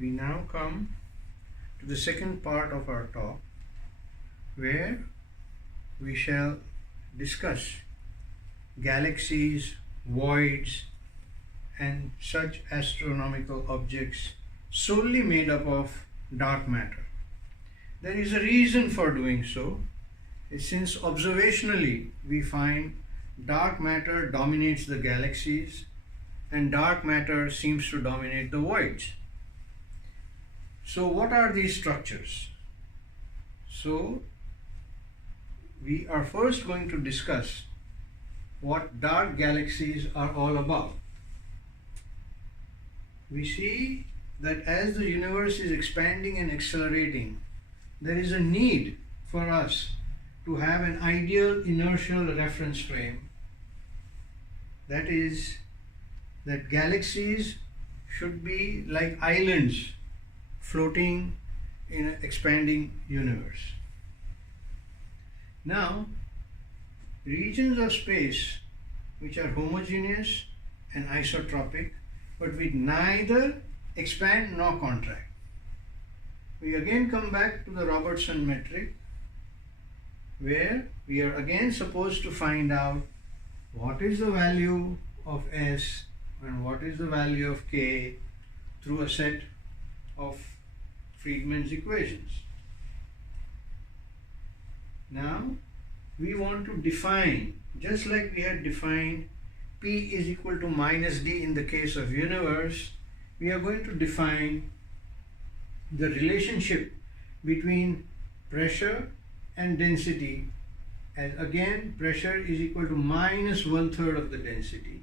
we now come to the second part of our talk, where we shall discuss galaxies, voids, and such astronomical objects solely made up of dark matter. There is a reason for doing so, since observationally we find dark matter dominates the galaxies and dark matter seems to dominate the voids. So what are these structures? So we are first going to discuss what dark galaxies are all about. We see that as the universe is expanding and accelerating, there is a need for us to have an ideal inertial reference frame. That is, that galaxies should be like islands floating in an expanding universe. Now, regions of space which are homogeneous and isotropic, but with neither expand nor contract. We again come back to the Robertson metric, where we are again supposed to find out what is the value of S and what is the value of K through a set of Friedman's equations. Now we want to define, just like we had defined P is equal to minus D in the case of universe, we are going to define the relationship between pressure and density, as again pressure is equal to minus 1/3 of the density.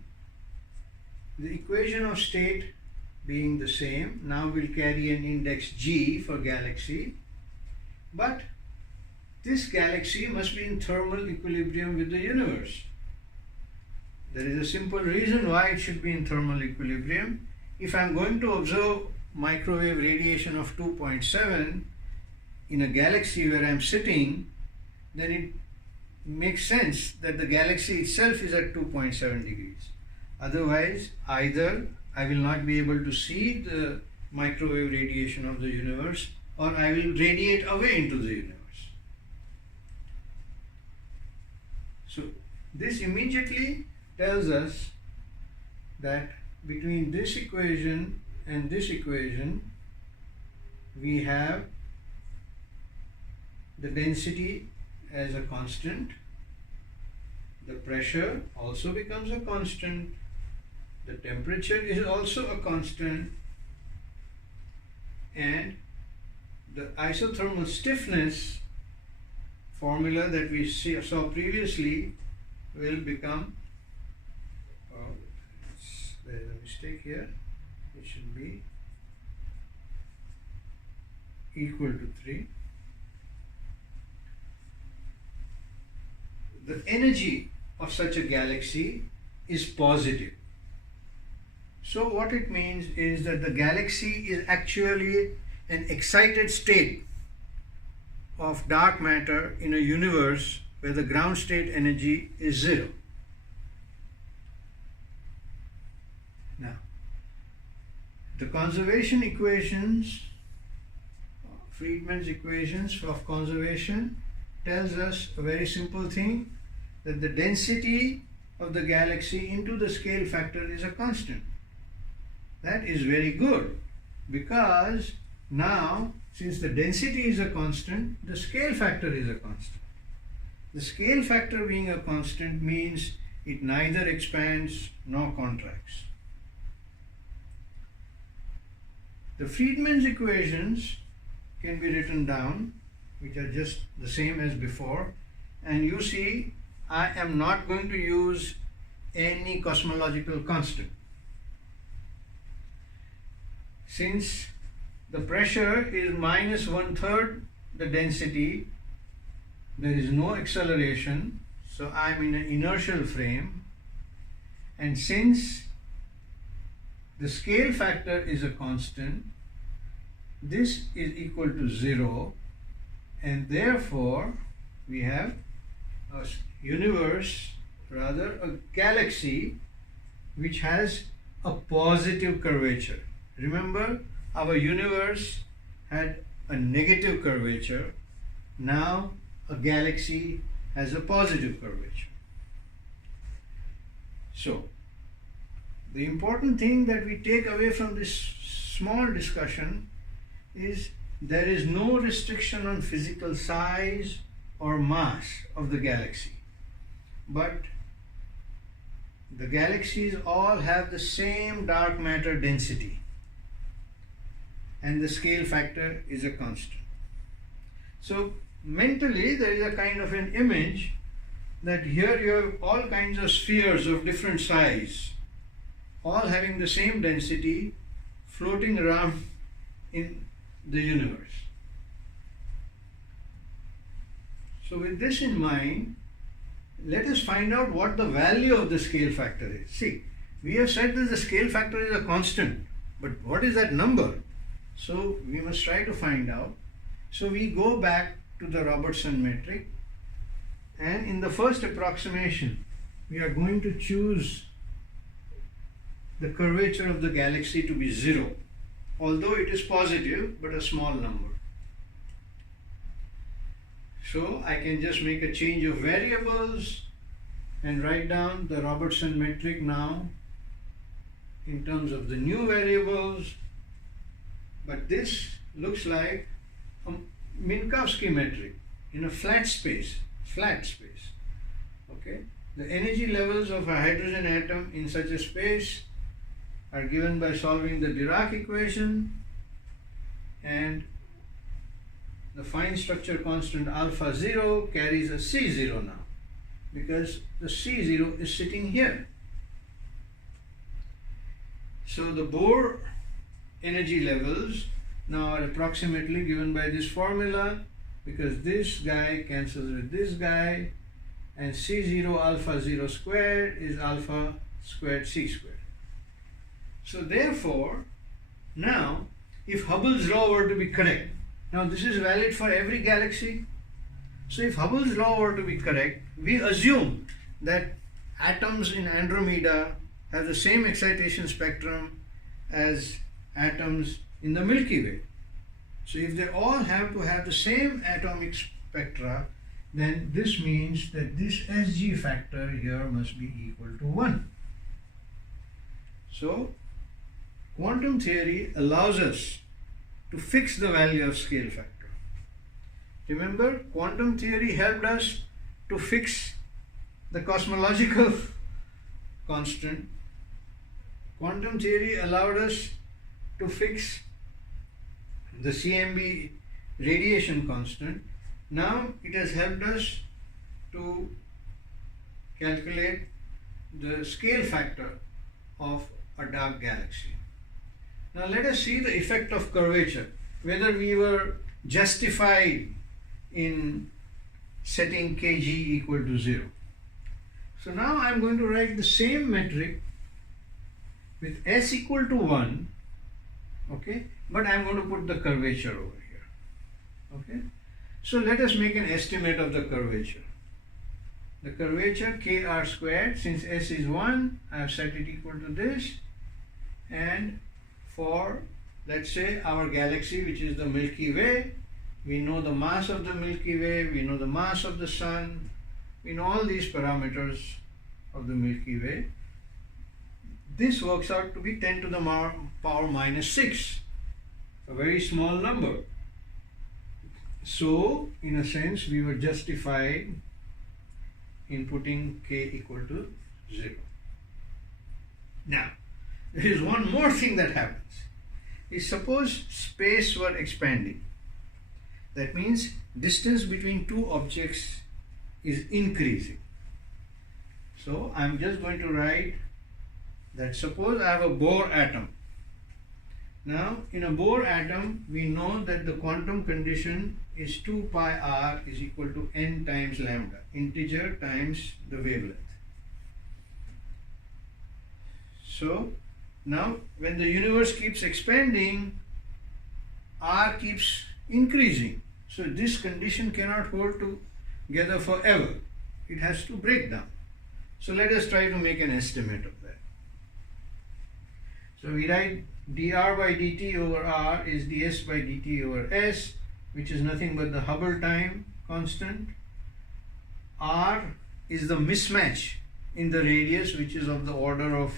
The equation of state being the same, now we'll carry an index G for galaxy, but this galaxy must be in thermal equilibrium with the universe. There is a simple reason why it should be in thermal equilibrium. If I'm going to observe microwave radiation of 2.7 in a galaxy where I'm sitting, then it makes sense that the galaxy itself is at 2.7 degrees. Otherwise, either I will not be able to see the microwave radiation of the universe, or I will radiate away into the universe. So this immediately tells us that between this equation and this equation, we have the density as a constant, the pressure also becomes a constant, the temperature is also a constant, and the isothermal stiffness formula that we saw previously will become, there is a mistake here, it should be equal to 3. The energy of such a galaxy is positive. So what it means is that the galaxy is actually an excited state of dark matter in a universe where the ground state energy is 0. Now, the conservation equations, Friedman's equations of conservation, tells us a very simple thing, that the density of the galaxy into the scale factor is a constant. That is very good, because now, since the density is a constant, the scale factor is a constant. The scale factor being a constant means it neither expands nor contracts. The Friedman's equations can be written down, which are just the same as before, and you see I am not going to use any cosmological constant. Since the pressure is minus 1/3 the density, there is no acceleration, so I am in an inertial frame, and since the scale factor is a constant, this is equal to 0, and therefore we have a universe, rather a galaxy, which has a positive curvature. Remember, our universe had a negative curvature. Now a galaxy has a positive curvature. So the important thing that we take away from this small discussion is there is no restriction on physical size or mass of the galaxy, but the galaxies all have the same dark matter density, and the scale factor is a constant. So mentally there is a kind of an image that here you have all kinds of spheres of different size, all having the same density, floating around in the universe. So with this in mind, let us find out what the value of the scale factor is. See, we have said that the scale factor is a constant, but what is that number? So we must try to find out. So we go back to the Robertson metric, and in the first approximation we are going to choose the curvature of the galaxy to be 0, although it is positive but a small number. So I can just make a change of variables and write down the Robertson metric now in terms of the new variables, but this looks like a Minkowski metric in a flat space. Okay, the energy levels of a hydrogen atom in such a space are given by solving the Dirac equation, and the fine structure constant alpha 0 carries a C0 now, because the C0 is sitting here. So the Bohr energy levels now are approximately given by this formula, because this guy cancels with this guy, and C0 alpha 0 squared is alpha squared C squared. So therefore, now if Hubble's law were to be correct, now this is valid for every galaxy. So if Hubble's law were to be correct, we assume that atoms in Andromeda have the same excitation spectrum as atoms in the Milky Way. So if they all have to have the same atomic spectra, then this means that this SG factor here must be equal to 1. So quantum theory allows us to fix the value of scale factor. Remember, quantum theory helped us to fix the cosmological constant. Quantum theory allowed us to fix the CMB radiation constant. Now it has helped us to calculate the scale factor of a dark galaxy. Now let us see the effect of curvature, whether we were justified in setting kg equal to 0. So now I am going to write the same metric with s equal to 1, okay, but I am going to put the curvature over here. Okay, so let us make an estimate of the curvature. The curvature kr squared, since s is 1, I have set it equal to this, and for, let's say, our galaxy, which is the Milky Way, we know the mass of the Milky Way, we know the mass of the Sun, we know all these parameters of the Milky Way. This works out to be 10 to the power minus 6, a very small number. So, in a sense, we were justified in putting k equal to 0. Now, there is one more thing that happens. Is suppose space were expanding. That means distance between two objects is increasing. So I am just going to write that suppose I have a Bohr atom. Now in a Bohr atom we know that the quantum condition is 2 pi r is equal to n times lambda, integer times the wavelength. So now when the universe keeps expanding, r keeps increasing. So this condition cannot hold together forever. It has to break down. So let us try to make an estimate of that. So we write dr by dt over r is ds by dt over s, which is nothing but the Hubble time constant. R is the mismatch in the radius, which is of the order of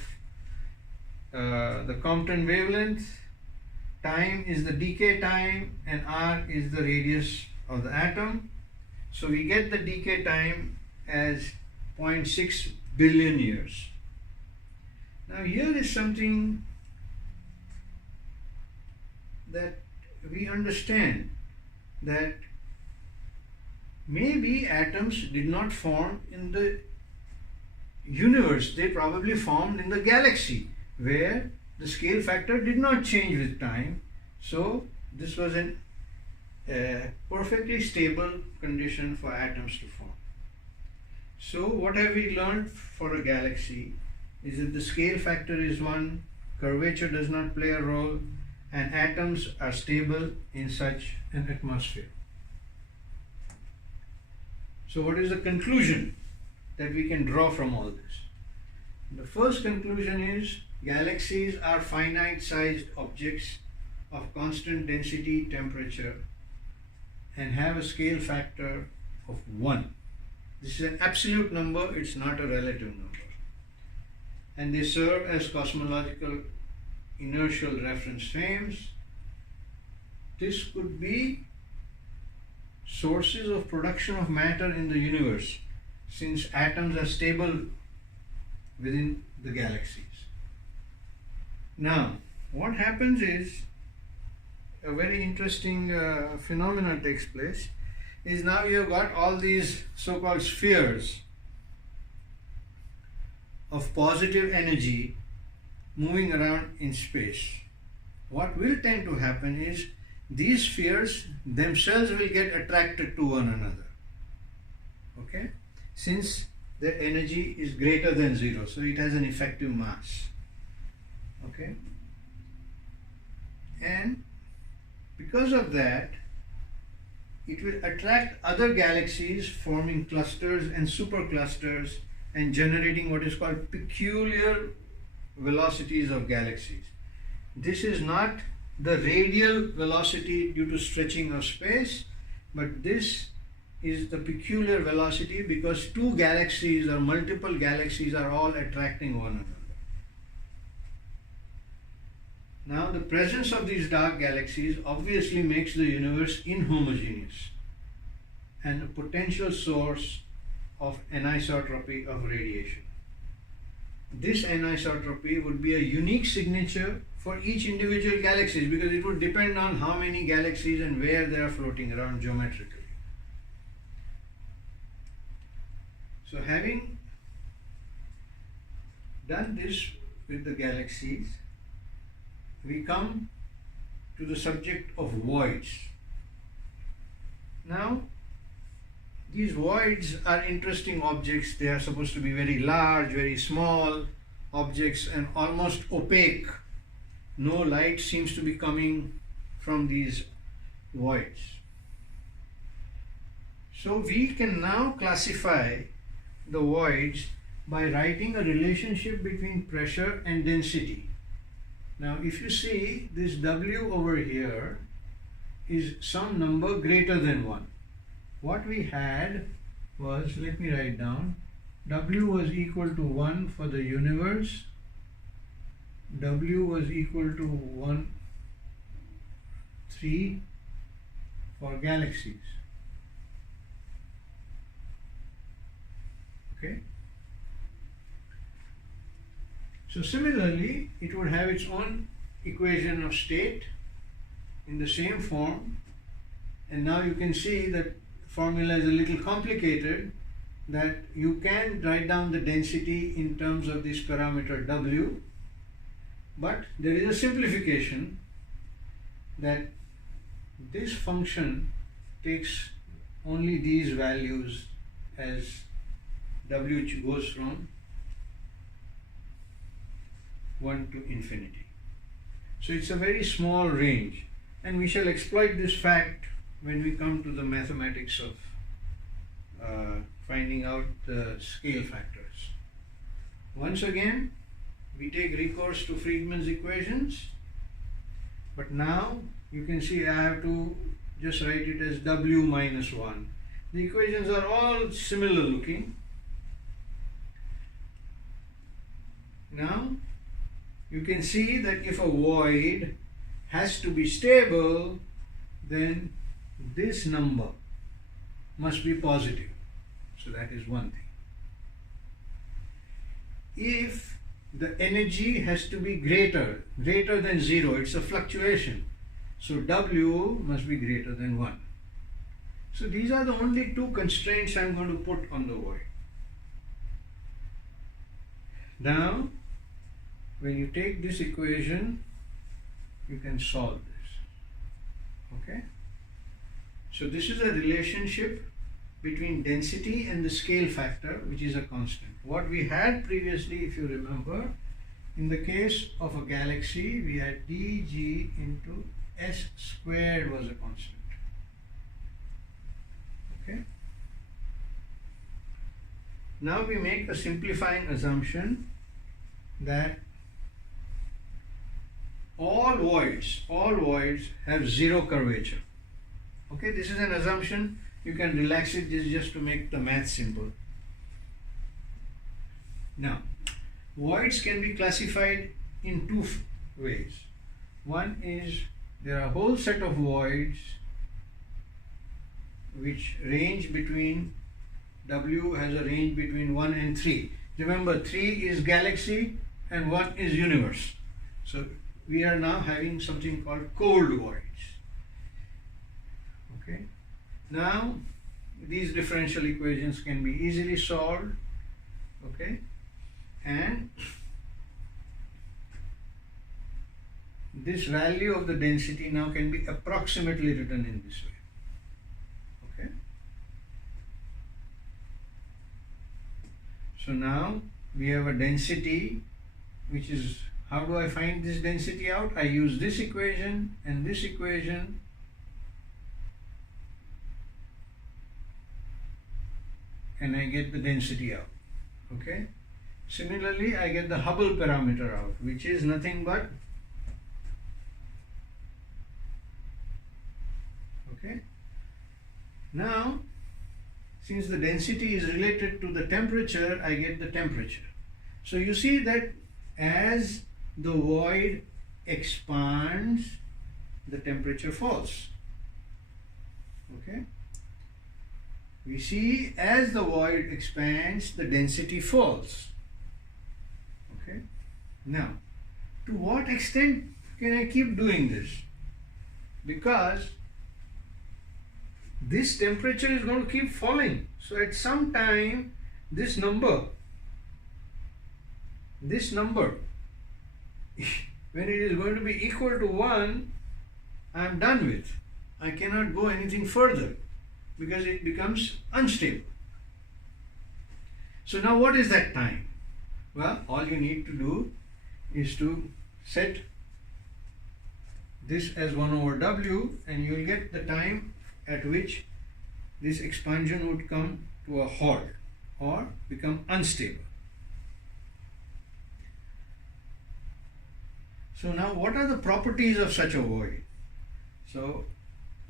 the Compton wavelength. Time is the decay time, and r is the radius of the atom. So we get the decay time as 0.6 billion years. Now here is something that we understand, that maybe atoms did not form in the universe, they probably formed in the galaxy, where the scale factor did not change with time. So this was a perfectly stable condition for atoms to form. So what have we learned for a galaxy is that the scale factor is 1, curvature does not play a role, and atoms are stable in such an atmosphere. So what is the conclusion that we can draw from all this? The first conclusion is galaxies are finite sized objects of constant density, temperature, and have a scale factor of 1. This is an absolute number, it's not a relative number. And they serve as cosmological inertial reference frames. This could be sources of production of matter in the universe, since atoms are stable within the galaxies. Now, what happens is a very interesting phenomenon takes place. Is now you have got all these so-called spheres of positive energy moving around in space. What will tend to happen is these spheres themselves will get attracted to one another, okay, since their energy is greater than 0, so it has an effective mass, okay, and because of that it will attract other galaxies, forming clusters and superclusters and generating what is called peculiar velocities of galaxies. This is not the radial velocity due to stretching of space, but this is the peculiar velocity because two galaxies or multiple galaxies are all attracting one another. Now, the presence of these dark galaxies obviously makes the universe inhomogeneous and a potential source of anisotropy of radiation. This anisotropy would be a unique signature for each individual galaxy because it would depend on how many galaxies and where they are floating around geometrically. So having done this with the galaxies, we come to the subject of voids. Now, these voids are interesting objects. They are supposed to be very large, very small objects and almost opaque. No light seems to be coming from these voids. So we can now classify the voids by writing a relationship between pressure and density. Now, if you see this W over here is some number greater than 1. What we had was, let me write down, W was equal to 1 for the universe, W was equal to 1, 3 for galaxies. Okay. So similarly, it would have its own equation of state in the same form, and now you can see that formula is a little complicated, that you can write down the density in terms of this parameter W, but there is a simplification that this function takes only these values as W goes from 1 to infinity. So it's a very small range, and we shall exploit this fact when we come to the mathematics of finding out the scale factors. Once again, we take recourse to Friedman's equations, but now you can see I have to just write it as W minus 1. The equations are all similar looking. Now you can see that if a void has to be stable, then this number must be positive. So that is one thing. If the energy has to be greater than 0, it's a fluctuation. So W must be greater than 1. So these are the only two constraints I'm going to put on the void. Now, when you take this equation, you can solve this. Okay? So this is a relationship between density and the scale factor, which is a constant. What we had previously, if you remember, in the case of a galaxy, we had dg into s squared was a constant. Okay? Now we make a simplifying assumption that all voids have zero curvature. Okay, this is an assumption. You can relax it. This is just to make the math simple. Now, voids can be classified in two ways. One is there are a whole set of voids which range between, W has a range between 1 and 3. Remember, 3 is galaxy and 1 is universe. So we are now having something called cold voids. Okay. Now these differential equations can be easily solved. Okay. And this value of the density now can be approximately written in this way. Okay. So now we have a density which is, how do I find this density out? I use this equation and this equation, and I get the density out. Okay. Similarly, I get the Hubble parameter out, which is nothing but, okay. Now, since the density is related to the temperature, I get the temperature. So you see that as the void expands, the temperature falls. Okay. We see as the void expands, the density falls. Okay. Now, to what extent can I keep doing this? Because this temperature is going to keep falling. So at some time, this number, when it is going to be equal to 1, I am done with. I cannot go anything further because it becomes unstable. So now what is that time? Well, all you need to do is to set this as 1 over W, and you will get the time at which this expansion would come to a halt or become unstable. So now what are the properties of such a void? So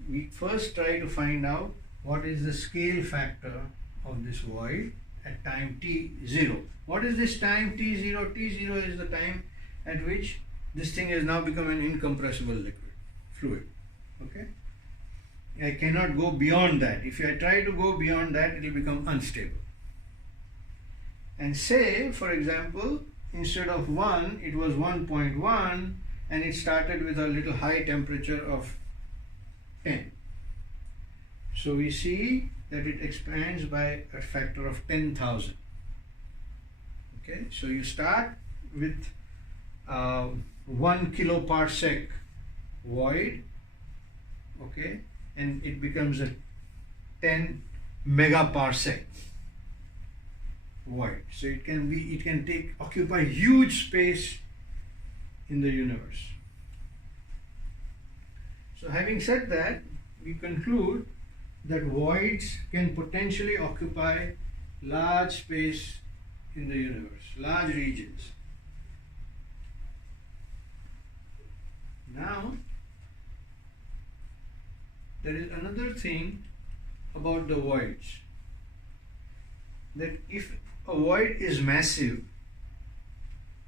we first try to find out what is the scale factor of this void at time t0. What is this time t0? T0 is the time at which this thing has now become an incompressible liquid, fluid. Okay? I cannot go beyond that. If I try to go beyond that, it will become unstable. And say, for example, instead of 1, it was 1.1, and it started with a little high temperature of 10. So we see that it expands by a factor of 10,000. Okay, so you start with 1 kiloparsec void, okay, and it becomes a 10 megaparsec void. So it can occupy huge space in the universe. So having said that, we conclude that voids can potentially occupy large space in the universe, large regions. Now, there is another thing about the voids, that if a void is massive,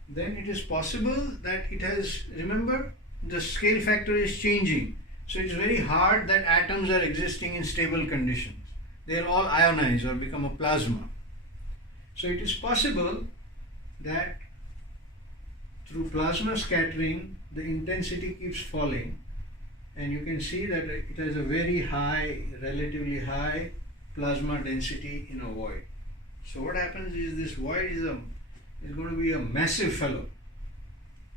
then it is possible that it has, remember, the scale factor is changing. So it's very hard that atoms are existing in stable conditions. They'll all ionize or become a plasma. So it is possible that through plasma scattering, the intensity keeps falling, and you can see that it has a very high, relatively high plasma density in a void. So what happens is this void is going to be a massive fellow.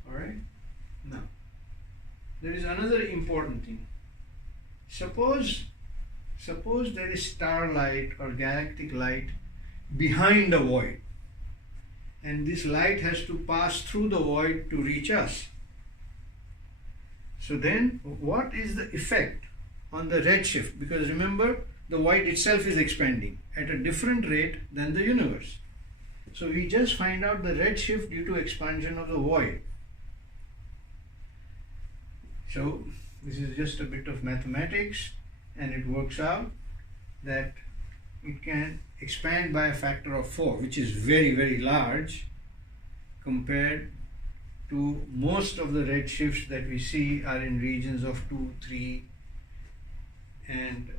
Alright? Now, there is another important thing. Suppose there is starlight or galactic light behind the void, and this light has to pass through the void to reach us. So then what is the effect on the redshift? Because remember, the void itself is expanding at a different rate than the universe. So we just find out the redshift due to expansion of the void. So this is just a bit of mathematics, and it works out that it can expand by a factor of 4, which is very, very large compared to most of the redshifts that we see are in regions of 2, 3, and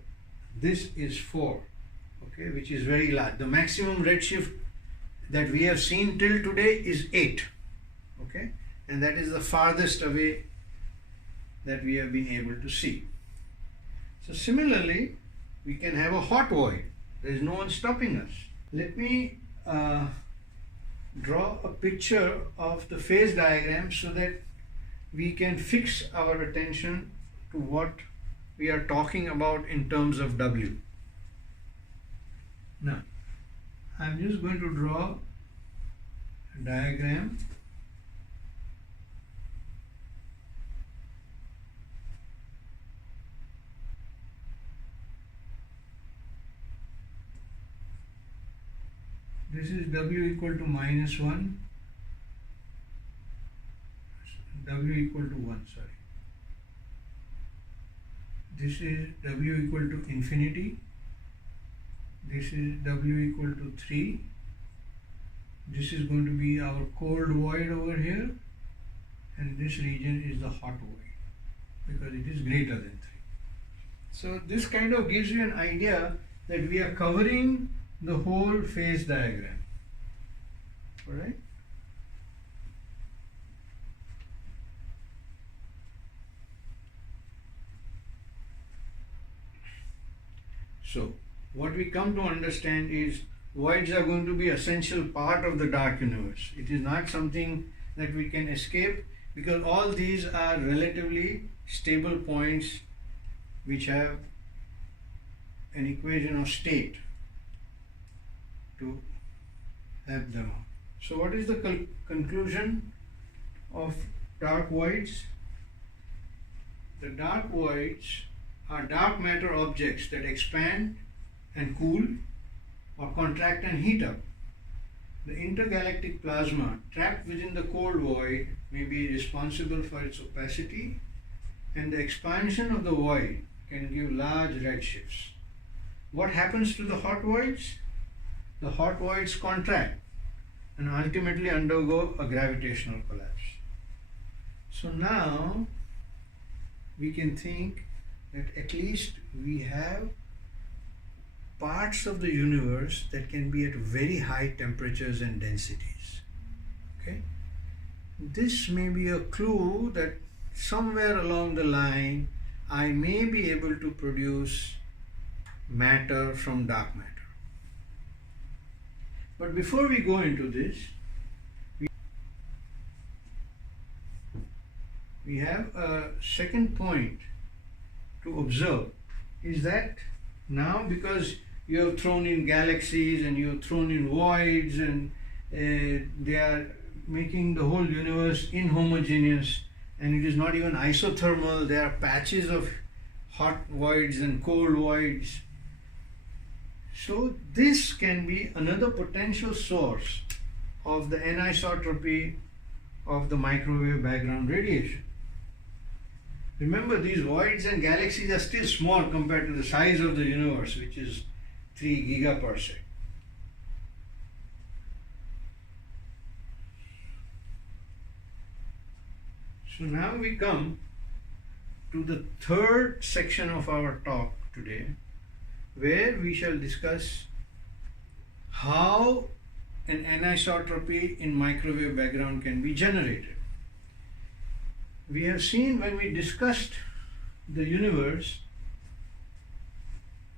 this is 4, okay, which is very large. The maximum redshift that we have seen till today is 8, okay, and that is the farthest away that we have been able to see. So similarly, we can have a hot void. There is no one stopping us. Let me draw a picture of the phase diagram so that we can fix our attention to what we are talking about in terms of W. Now, I'm just going to draw a diagram . This is W equal to minus 1, W equal to 1, sorry. This is W equal to infinity. This is W equal to 3. This is going to be our cold void over here, and this region is the hot void because it is greater than 3. So this kind of gives you an idea that we are covering the whole phase diagram. Alright? So what we come to understand is voids are going to be an essential part of the dark universe. It is not something that we can escape, because all these are relatively stable points which have an equation of state to help them out. So what is the conclusion of dark voids? The dark voids are dark matter objects that expand and cool or contract and heat up. The intergalactic plasma trapped within the cold void may be responsible for its opacity, and the expansion of the void can give large redshifts. What happens to the hot voids? The hot voids contract and ultimately undergo a gravitational collapse. So now we can think that at least we have parts of the universe that can be at very high temperatures and densities. Okay? This may be a clue that somewhere along the line I may be able to produce matter from dark matter. But before we go into this, we have a second point to observe, is that now, because you have thrown in galaxies and you have thrown in voids, and they are making the whole universe inhomogeneous, and it is not even isothermal. There are patches of hot voids and cold voids. So this can be another potential source of the anisotropy of the microwave background radiation. Remember, these voids and galaxies are still small compared to the size of the universe, which is 3 gigaparsec. So now we come to the third section of our talk today, where we shall discuss how an anisotropy in microwave background can be generated. We have seen when we discussed the universe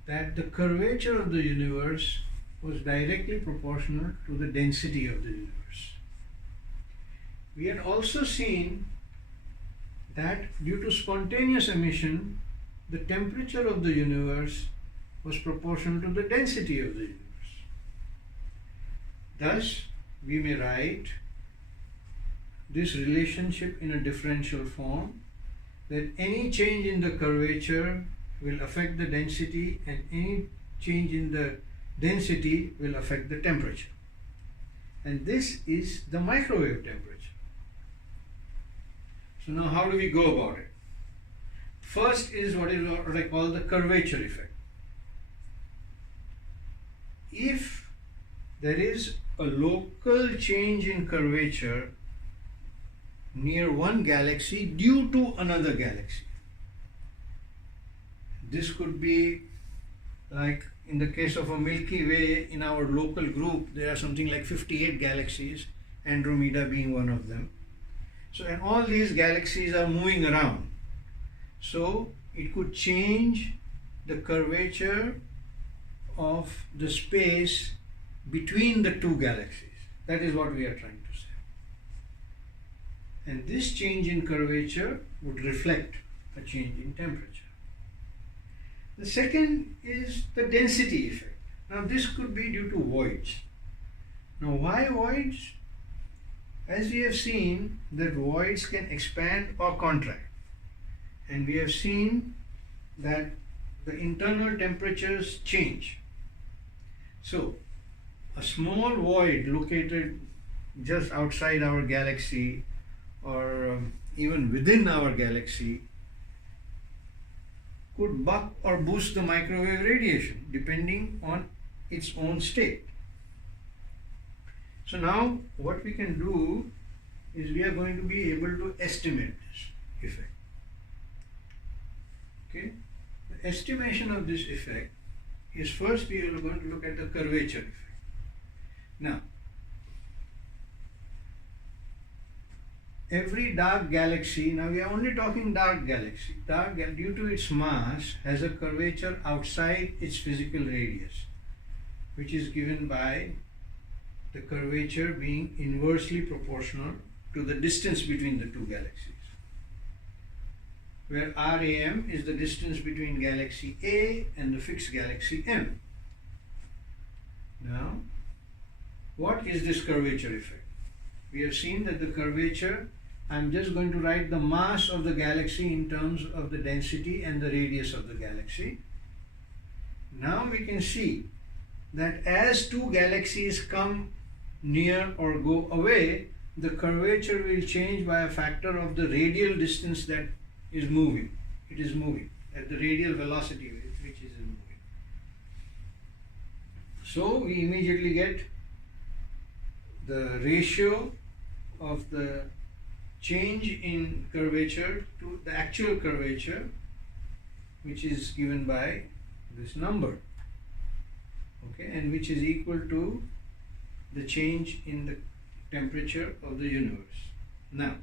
that the curvature of the universe was directly proportional to the density of the universe. We had also seen that due to spontaneous emission, the temperature of the universe was proportional to the density of the universe. Thus, we may write this relationship in a differential form, that any change in the curvature will affect the density and any change in the density will affect the temperature. And this is the microwave temperature. So now how do we go about it? First is what I call the curvature effect. If there is a local change in curvature near one galaxy due to another galaxy, this could be like in the case of a Milky Way, in our local group, there are something like 58 galaxies, Andromeda being one of them. So, and all these galaxies are moving around. So, it could change the curvature of the space between the two galaxies. That is what we are trying to say. And this change in curvature would reflect a change in temperature. The second is the density effect. Now, this could be due to voids. Now, why voids? As we have seen that voids can expand or contract, and we have seen that the internal temperatures change. So, a small void located just outside our galaxy or even within our galaxy could buck or boost the microwave radiation depending on its own state. So now what we can do is we are going to be able to estimate this effect. Okay? The estimation of this effect is, first we are going to look at the curvature effect. Now, every dark galaxy, now we are only talking dark galaxy, due to its mass has a curvature outside its physical radius, which is given by the curvature being inversely proportional to the distance between the two galaxies, where RAM is the distance between galaxy A and the fixed galaxy M. Now, what is this curvature effect? We have seen that the curvature, I'm just going to write the mass of the galaxy in terms of the density and the radius of the galaxy. Now we can see that as two galaxies come near or go away, the curvature will change by a factor of the radial distance that is moving. It is moving at the radial velocity which is moving. So we immediately get the ratio of the change in curvature to the actual curvature, which is given by this number, okay, and which is equal to the change in the temperature of the universe. Now,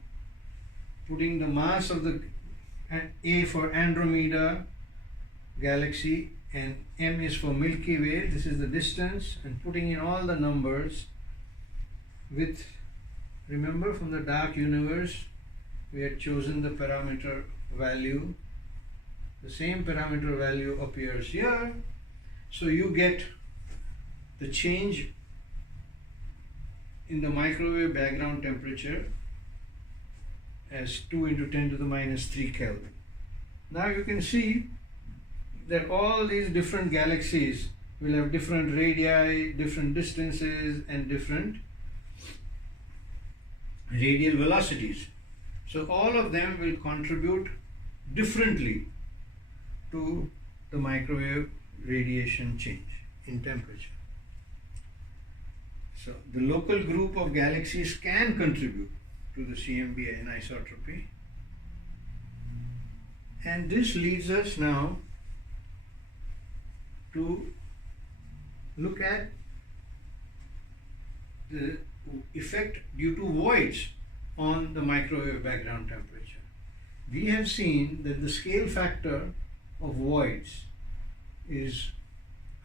putting the mass of the A for Andromeda galaxy and M is for Milky Way, this is the distance, and putting in all the numbers with, remember from the dark universe, we had chosen the parameter value. The same parameter value appears here. So you get the change in the microwave background temperature as 2 into 10 to the minus 3 Kelvin. Now you can see that all these different galaxies will have different radii, different distances, and different radial velocities. So all of them will contribute differently to the microwave radiation change in temperature. So the local group of galaxies can contribute to the CMB anisotropy, and this leads us now to look at the effect due to voids on the microwave background temperature. We have seen that the scale factor of voids is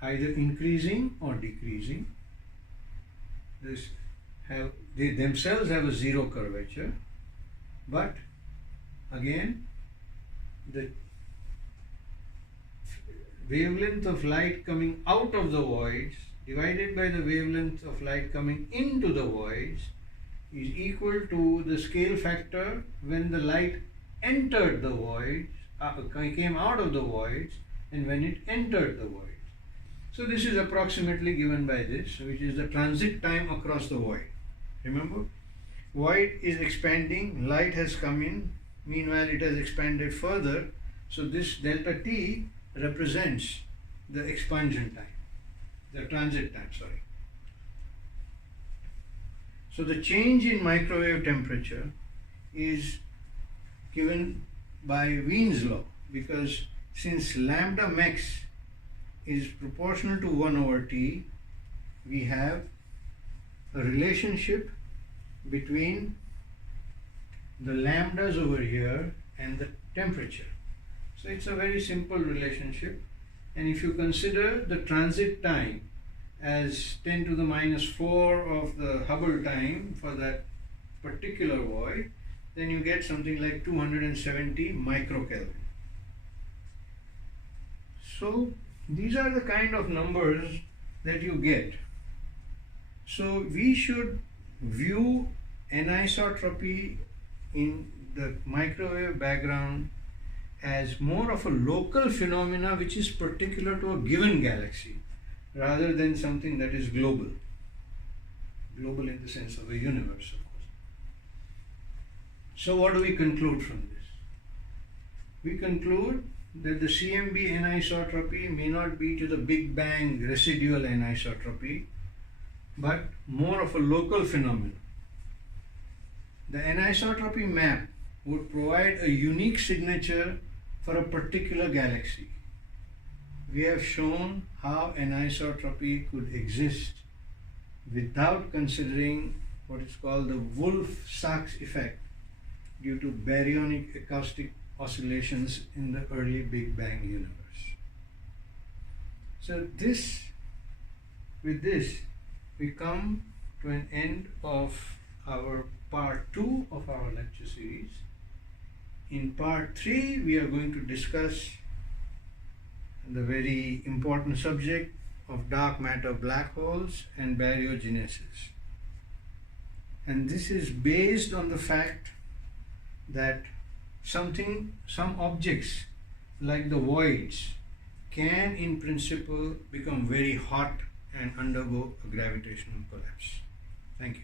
either increasing or decreasing. They themselves have a zero curvature, but again the wavelength of light coming out of the voids divided by the wavelength of light coming into the voids is equal to the scale factor when the light entered the voids, came out of the voids, and when it entered the void. So this is approximately given by this, which is the transit time across the void. Remember, void is expanding, light has come in, meanwhile it has expanded further, so this delta T represents the expansion time, the transit time, sorry. So the change in microwave temperature is given by Wien's law, because since lambda max is proportional to 1 over T, we have a relationship between the lambdas over here and the temperature. So it's a very simple relationship, and if you consider the transit time as 10 to the minus 4 of the Hubble time for that particular void, then you get something like 270 microkelvin. So these are the kind of numbers that you get. So we should view anisotropy in the microwave background as more of a local phenomena which is particular to a given galaxy, rather than something that is global. Global in the sense of a universe, of course. So what do we conclude from this? We conclude that the CMB anisotropy may not be to the Big Bang residual anisotropy, but more of a local phenomenon. The anisotropy map would provide a unique signature for a particular galaxy. We have shown how anisotropy could exist without considering what is called the Wolf-Sachs effect due to baryonic acoustic oscillations in the early Big Bang universe. So with this, we come to an end of our part 2 of our lecture series. In part 3, we are going to discuss the very important subject of dark matter black holes and baryogenesis. And this is based on the fact that some objects like the voids can in principle become very hot and undergo a gravitational collapse. Thank you.